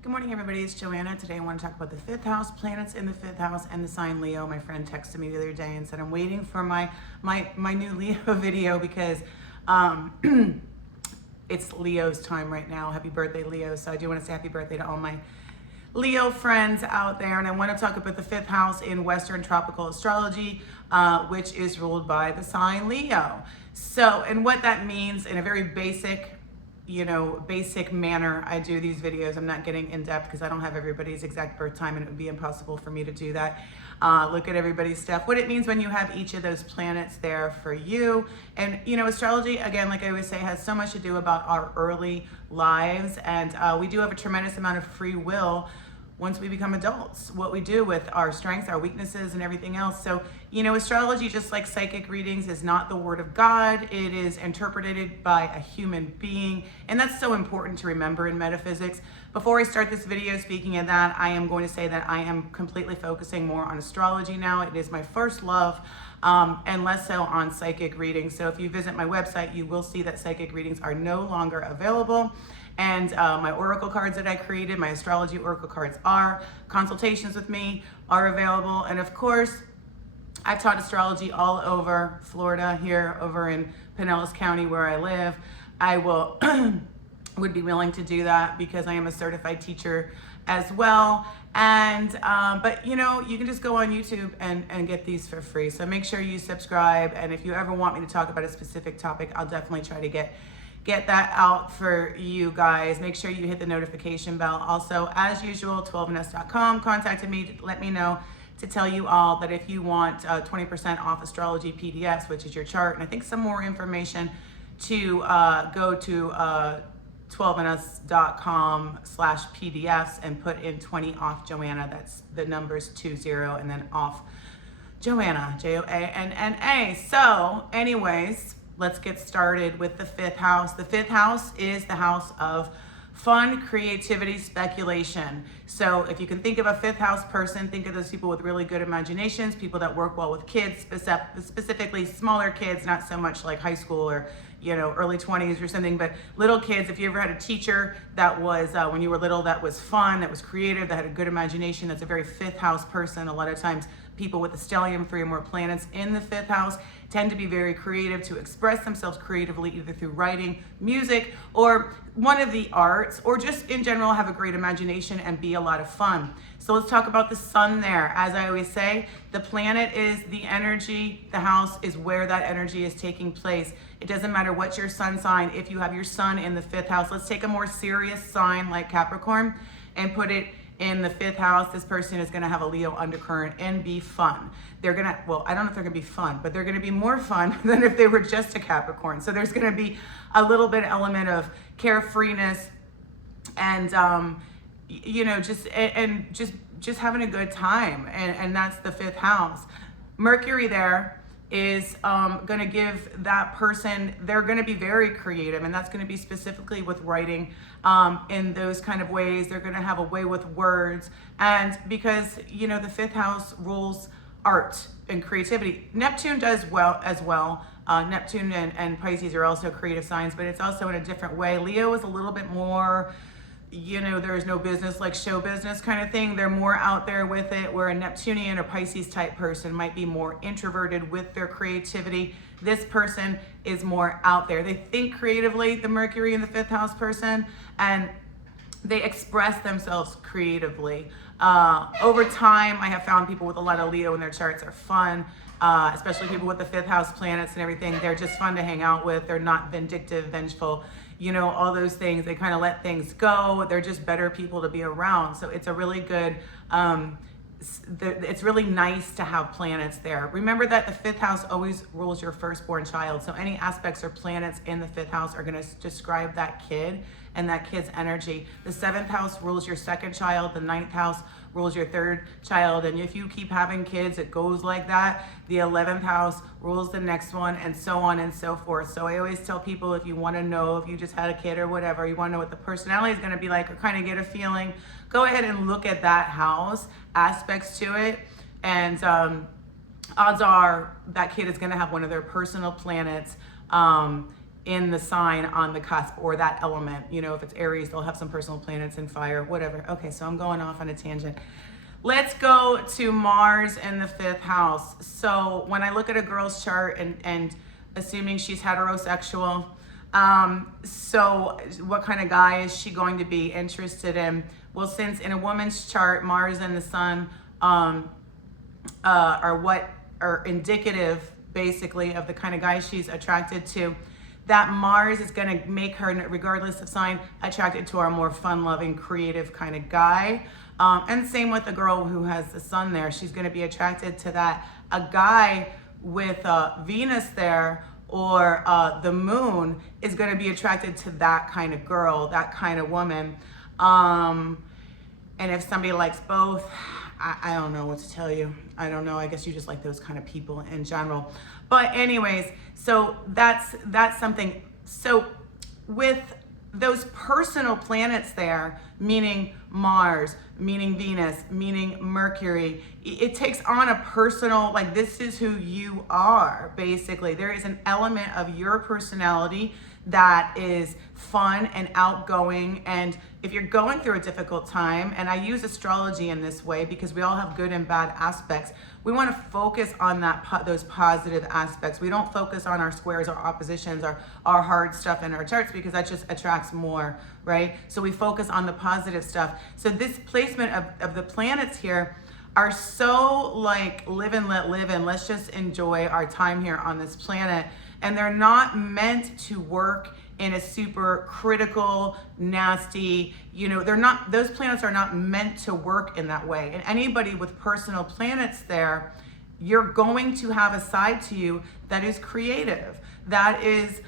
Good morning, everybody. It's Joanna. Today I want to talk about the fifth house, planets in the fifth house, and the sign Leo. My friend texted me the other day and said, I'm waiting for my new Leo video because it's Leo's time right now. Happy birthday, Leo. So I do want to say happy birthday to all my Leo friends out there. And I want to talk about the fifth house in Western tropical astrology, which is ruled by the sign Leo. So, and what that means in a very basic manner, I do these videos. I'm not getting in depth because I don't have everybody's exact birth time and it would be impossible for me to do that. Look at everybody's stuff. What it means when you have each of those planets there for you. And, astrology, again, like I always say, has so much to do about our early lives. And we do have a tremendous amount of free will once we become adults, what we do with our strengths, our weaknesses, and everything else. So, astrology, just like psychic readings, is not the word of God. It is interpreted by a human being. And that's so important to remember in metaphysics. Before I start this video speaking of that, I am going to say that I am completely focusing more on astrology now. It is my first love, and less so on psychic readings. So if you visit my website, you will see that psychic readings are no longer available. And my oracle cards that I created, my astrology oracle cards are. Consultations with me are available. And of course, I've taught astrology all over Florida, here over in Pinellas County where I live. I would be willing to do that because I am a certified teacher as well. And but you can just go on YouTube and get these for free. So make sure you subscribe. And if you ever want me to talk about a specific topic, I'll definitely try to get that out for you guys. Make sure you hit the notification bell. Also, as usual, 12ns.com contacted me to let me know, to tell you all that if you want 20% off astrology PDFs, which is your chart, and I think some more information, to go to 12ns.com/PDFs and put in 20 off Joanna. That's the numbers 20 and then off Joanna, Joanna. So anyways, let's get started with the fifth house. The fifth house is the house of fun, creativity, speculation. So if you can think of a fifth house person, think of those people with really good imaginations, people that work well with kids, specifically smaller kids, not so much like high school or early 20s or something, but little kids. If you ever had a teacher that was, when you were little, that was fun, that was creative, that had a good imagination, that's a very fifth house person. A lot of times people with the stellium, 3 or more planets in the fifth house, tend to be very creative, to express themselves creatively, either through writing, music, or one of the arts, or just in general have a great imagination and be a lot of fun. So let's talk about the sun there. As I always say, the planet is the energy, the house is where that energy is taking place. It doesn't matter what's your sun sign. If you have your sun in the fifth house, let's take a more serious sign like Capricorn and put it in the fifth house. This person is going to have a Leo undercurrent and be fun. They're going to, well, I don't know if they're going to be fun, but they're going to be more fun than if they were just a Capricorn. So there's going to be a little bit element of carefreeness and, just having a good time. And that's the fifth house. Mercury there is going to give that person, they're going to be very creative, and that's going to be specifically with writing in those kind of ways. They're going to have a way with words, and because the fifth house rules art and creativity. Neptune does well as well. Neptune and Pisces are also creative signs, but it's also in a different way. Leo is a little bit more, there's no business like show business kind of thing. They're more out there with it, where a Neptunian or Pisces type person might be more introverted with their creativity. This person is more out there. They think creatively, the Mercury in the fifth house person, and they express themselves creatively. Over time, I have found people with a lot of Leo in their charts are fun, especially people with the fifth house planets and everything. They're just fun to hang out with. They're not vindictive, vengeful, all those things. They kind of let things go. They're just better people to be around. So it's a really good, it's really nice to have planets there. Remember that the fifth house always rules your firstborn child. So any aspects or planets in the fifth house are going to describe that kid and that kid's energy. The seventh house rules your second child. The ninth house rules your third child. And if you keep having kids, it goes like that. The 11th house rules the next one, and so on and so forth. So I always tell people, if you want to know, if you just had a kid or whatever, you want to know what the personality is going to be like, or kind of get a feeling, go ahead and look at that house, aspects to it. And odds are that kid is going to have one of their personal planets in the sign on the cusp, or that element. You know, if it's Aries, they'll have some personal planets in fire, whatever. Okay, so I'm going off on a tangent. Let's go to Mars in the 5th house. So when I look at a girl's chart and assuming she's heterosexual, so what kind of guy is she going to be interested in? Well, since in a woman's chart, Mars and the Sun are indicative basically of the kind of guy she's attracted to, that Mars is going to make her, regardless of sign, attracted to our more fun-loving, creative kind of guy. And same with the girl who has the Sun there. She's going to be attracted to that. A guy with Venus there, or the Moon, is going to be attracted to that kind of girl, that kind of woman. And if somebody likes both, I don't know what to tell you. I don't know. I guess you just like those kind of people in general. But anyways, so that's something. So with those personal planets there, meaning Mars, meaning Venus, meaning Mercury, it takes on a personal, like, this is who you are, basically. There is an element of your personality that is fun and outgoing. And if you're going through a difficult time, and I use astrology in this way because we all have good and bad aspects, we want to focus on those positive aspects. We don't focus on our squares, our oppositions, our hard stuff in our charts, because that just attracts more, right? So we focus on the positive stuff. So this placement of the planets here are so like live and let live, and let's just enjoy our time here on this planet. And they're not meant to work in a super critical, nasty, those planets are not meant to work in that way. And anybody with personal planets there, you're going to have a side to you that is creative, that is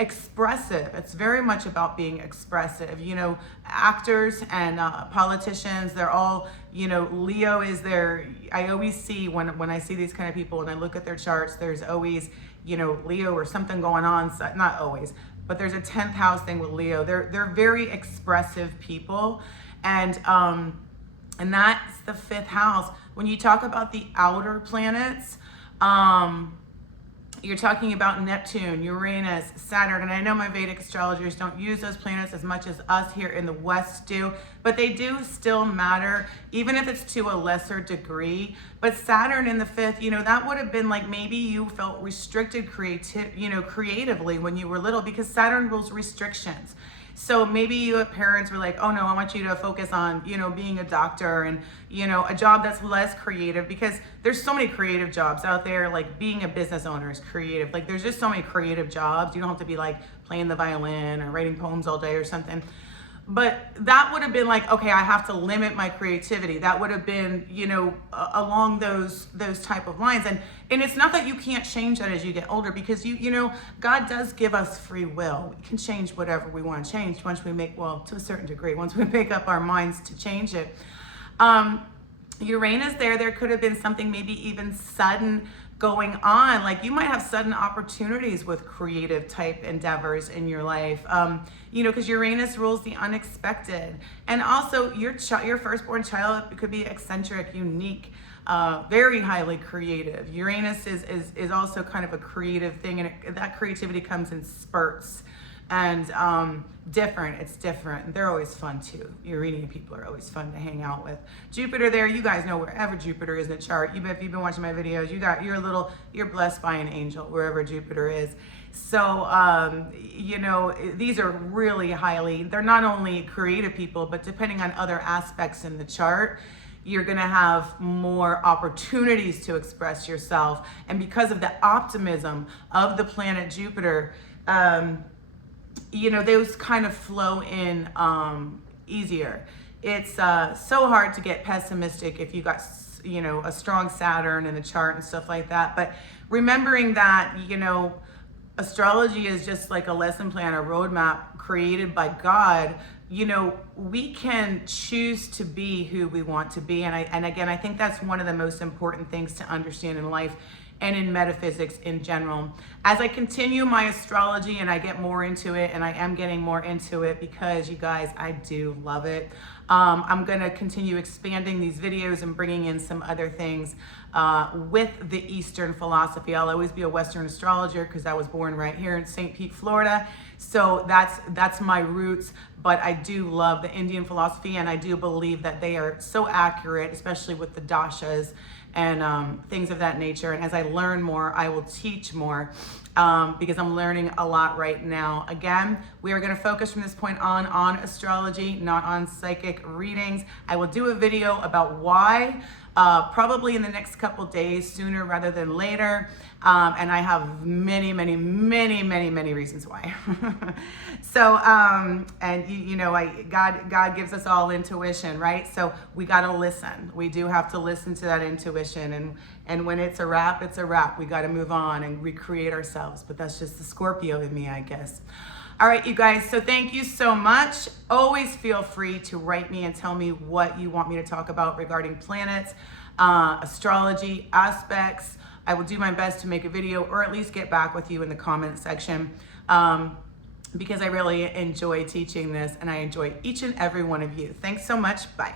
expressive. It's very much about being expressive. Actors and politicians, they're all, Leo is there. I always see when I see these kind of people and I look at their charts, there's always, Leo or something going on. So, not always, but there's a 10th house thing with Leo. They're very expressive people. And that's the 5th house. When you talk about the outer planets, you're talking about Neptune, Uranus, Saturn, and I know my Vedic astrologers don't use those planets as much as us here in the West do, but they do still matter, even if it's to a lesser degree. But Saturn in the 5th, that would have been like, maybe you felt restricted creatively when you were little, because Saturn rules restrictions. So maybe your parents were like, oh no, I want you to focus on, being a doctor and, a job that's less creative, because there's so many creative jobs out there. Like being a business owner is creative. Like there's just so many creative jobs. You don't have to be like playing the violin or writing poems all day or something. But that would have been like, okay, I have to limit my creativity. That would have been, along those type of lines. And it's not that you can't change that as you get older, because God does give us free will. We can change whatever we want to change once we make, to a certain degree, once we make up our minds to change it. Uranus there could have been something maybe even sudden going on. Like you might have sudden opportunities with creative type endeavors in your life, because Uranus rules the unexpected. And also your firstborn child could be eccentric, unique, very highly creative. Uranus is also kind of a creative thing, and that creativity comes in spurts. And different. It's different. They're always fun too. Uranian people are always fun to hang out with. Jupiter there, you guys know wherever Jupiter is in the chart. If you've been watching my videos, you're blessed by an angel wherever Jupiter is. So these are really they're not only creative people, but depending on other aspects in the chart, you're going to have more opportunities to express yourself. And because of the optimism of the planet Jupiter, those kind of flow in easier. It's so hard to get pessimistic if you got, a strong Saturn in the chart and stuff like that. But remembering that, astrology is just like a lesson plan, a roadmap created by God. We can choose to be who we want to be. And again, I think that's one of the most important things to understand in life. and in metaphysics in general. As I continue my astrology and I get more into it, and I am getting more into it because you guys, I do love it. I'm gonna continue expanding these videos and bringing in some other things with the Eastern philosophy. I'll always be a Western astrologer because I was born right here in St. Pete, Florida. So that's my roots, but I do love the Indian philosophy, and I do believe that they are so accurate, especially with the dashas and things of that nature. And as I learn more, I will teach more because I'm learning a lot right now. Again, we are going to focus from this point on astrology, not on psychic readings. I will do a video about why, probably in the next couple days, sooner rather than later. And I have many reasons why. So, and you know, God gives us all intuition, right? So we got to listen. We do have to listen to that intuition. And when it's a wrap, it's a wrap. We got to move on and recreate ourselves. But that's just the Scorpio in me, I guess. All right, you guys, so thank you so much. Always feel free to write me and tell me what you want me to talk about regarding planets, astrology, aspects. I will do my best to make a video or at least get back with you in the comment section because I really enjoy teaching this and I enjoy each and every one of you. Thanks so much. Bye.